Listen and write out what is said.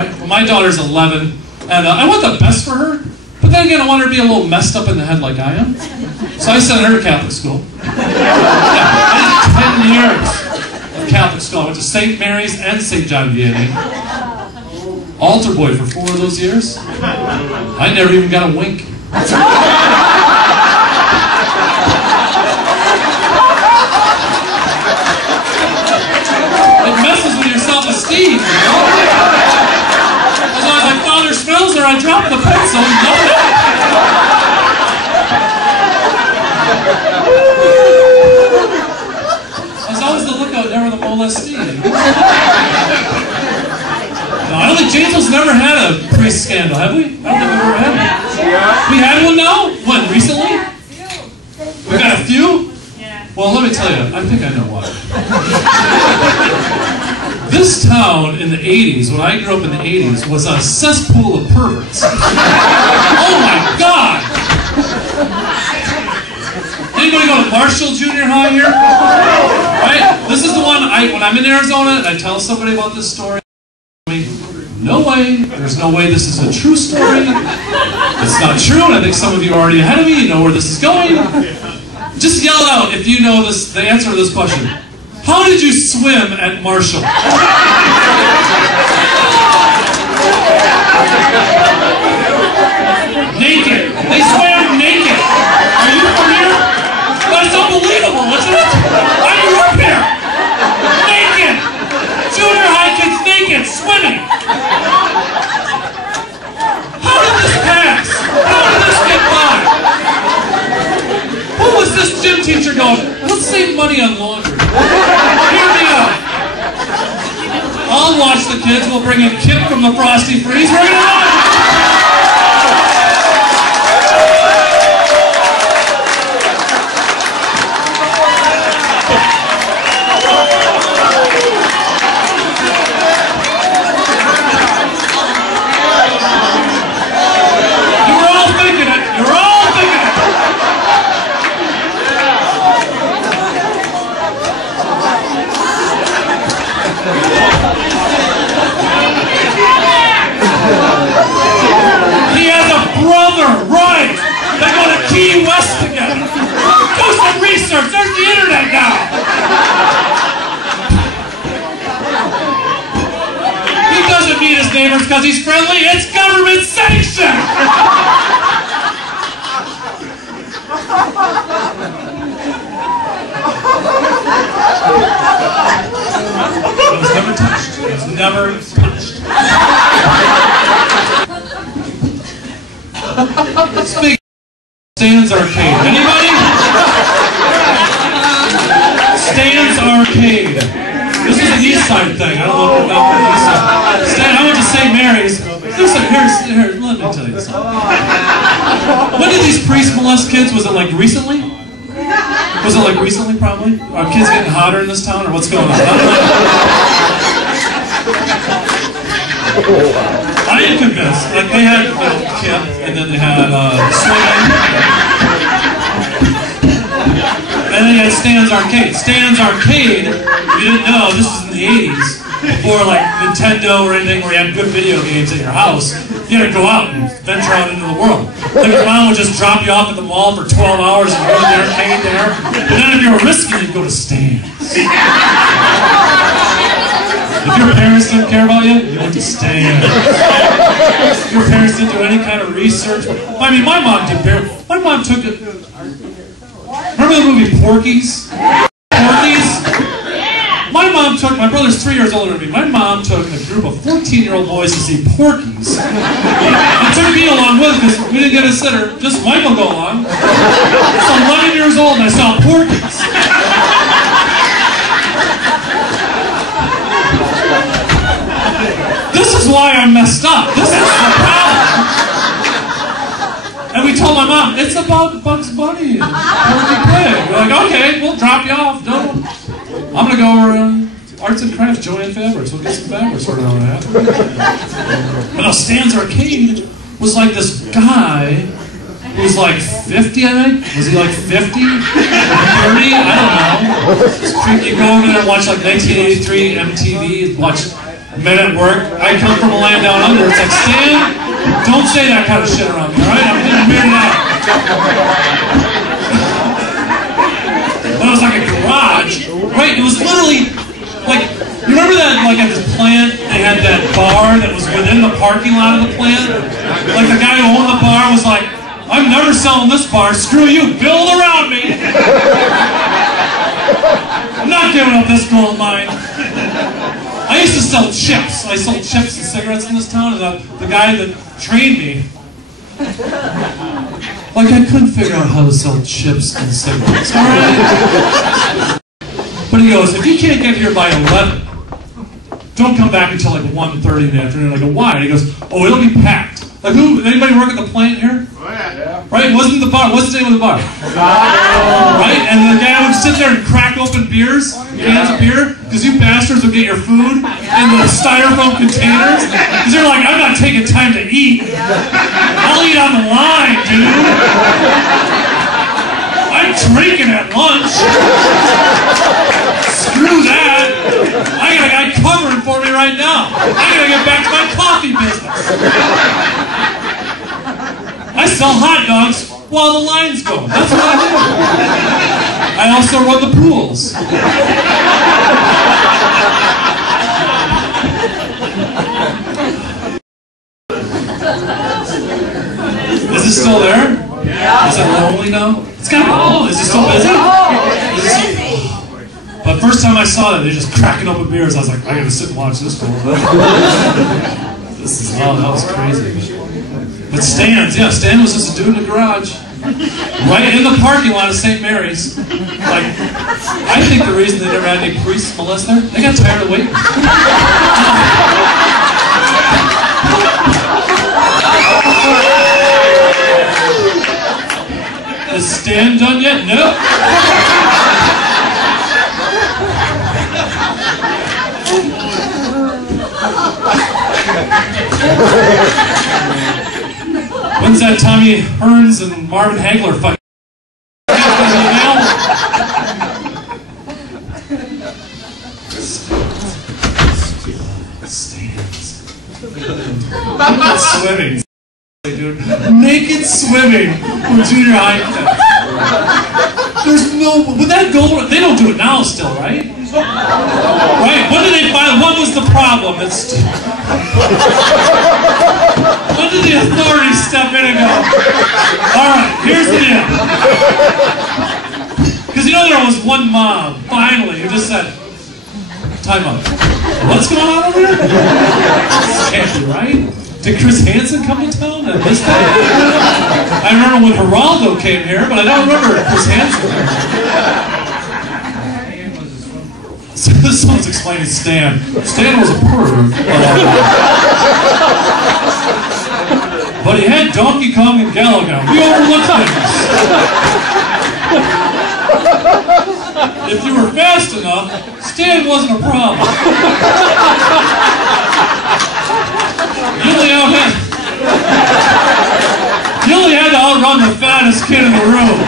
Well, my daughter's 11, and I want the best for her, but then again, I want her to be a little messed up in the head like I am. So I sent her to Catholic school. I did 10 years of Catholic school. I went to St. Mary's and St. John Vianney. Altar boy for 4 of those years. I never even got a wink. It messes with your self-esteem, you know? As long as my father smells her, I drop the pencil and go back. There's always the lookout, never the molestee. No, I don't think Janesville's never had a priest scandal, have we? I don't think we've ever had one. Yeah. We had one now? When, recently? We got a few? Yeah. Well, let me tell you, I think I know why. This town in the 80s, when I grew up in the 80s, was a cesspool of perverts. Oh my God! Anybody go to Marshall Junior High here? Right? This is the one, when I'm in Arizona and I tell somebody about this story, no way, there's no way this is a true story. It's not true, and I think some of you are already ahead of me, you know where this is going. Just yell out if you know this, the answer to this question. How did you swim at Marshall? Naked. They swam naked. Are you from here? That's unbelievable, isn't it? I grew up here. Naked. Junior high kids naked, swimming. How did this pass? How did this get by? Who was this gym teacher going, let's save money on laundry. Hear me out. I'll watch the kids. We'll bring in Kip from the Frosty Freeze. We're gonna run. You're all thinking it. You're all thinking it. He has a brother, right? They go to Key West together. Do some research. There's the internet now. He doesn't meet his neighbors because he's friendly. It's government sanctioned. It was never touched. It was never touched. Speak. Stan's Arcade. Anybody? Stan's Arcade. This is an East Side thing. I don't know if you're not from the East Side. Stan, I went to St. Mary's. Here, let me tell you something. When did these priests molest kids? Was it like recently? Was it like recently, probably? Are kids getting hotter in this town, or what's going on? I am convinced. Like, they had Kip, and then they had Swing, and then they had Stan's Arcade. Stan's Arcade, if you didn't know, this was in the 80s, before like Nintendo or anything where you had good video games at your house. You had to go out and venture out into the world. Like your mom would just drop you off at the mall for 12 hours and go to the arcade there. But then if you were risky, you'd go to Stan's. If your parents didn't care about you, you went to Stan's. If your parents didn't do any kind of research. I mean, my mom did. My mom took it. Remember the movie Porky's? Porky's? My brother's 3 years older than me. My mom took a group of 14-year-old boys to see Porky's. And took me along with because we didn't get a sitter. Just Michael go along. I was 11 years old and I saw Porky's. This is why I'm messed up. This is the problem. And we told my mom, it's about Bugs Bunny and Porky Pig. We're like, okay, we'll drop you off. No, I'm going to go over Arts and Crafts, Joanne Fabrics. We'll get some fabrics for an hour and a half. But now Stan's Arcade was like this guy who was like 50, I think. Was he like 50? 30? I don't know. You go over there and watch like 1983 MTV, watch men at work. I come from a land down under. It's like, Stan, don't say that kind of shit around me, all right? I'm getting weirded out. But it was like a garage, right? It was literally like, you remember that, like at this plant, they had that bar that was within the parking lot of the plant? Like the guy who owned the bar was like, I'm never selling this bar, screw you, build around me! I'm not giving up this gold mine. I used to sell chips. I sold chips and cigarettes in this town, and the guy that trained me, like I couldn't figure out how to sell chips and cigarettes, alright? But he goes, if you can't get here by 11, don't come back until like 1:30 in the afternoon. I go, why? And he goes, oh, it'll be packed. Like who, anybody work at the plant here? Oh yeah. Right? Wasn't the bar, what's the name of the bar? Right? And the guy would sit there and crack open beers, cans of beer, because you bastards would get your food in the styrofoam containers. Because you're like, I'm not taking time to eat. I'll eat on the line, dude. I'm drinking at lunch. Screw that. I got a guy covering for me right now. I gotta get back to my coffee business. I sell hot dogs while the lines go. That's what I do. I also run the pools. Is it still there? Yeah. Is it lonely now? It's gotta be. Oh, is it still busy? But first time I saw that, they're just cracking open beers. I was like, I gotta sit and watch this for a little bit. That was crazy. But Stan's, yeah, Stan was just a dude in the garage. Right in the parking lot of St. Mary's. Like, I think the reason they never had any priests molest there, they got tired of waiting. Is Stan done yet? No. When's that Tommy Hearns and Marvin Hagler fight? Naked swimming. Dude. Naked swimming from junior high. There's no, would that go, they don't do it now still, right? Right, when did they find, what was the problem? When did the authorities step in and go, alright, here's the deal. Because you know there was one mom, finally, who just said, time out. What's going on over here? This can't be right. Did Chris Hansen come to town and miss that? I remember when Geraldo came here, but I don't remember Chris Hansen. So this one's explaining Stan. Stan was a perv. But he had Donkey Kong and Galaga. We overlooked things. If you were fast enough, Stan wasn't a problem. You only had to outrun the fattest kid in the room.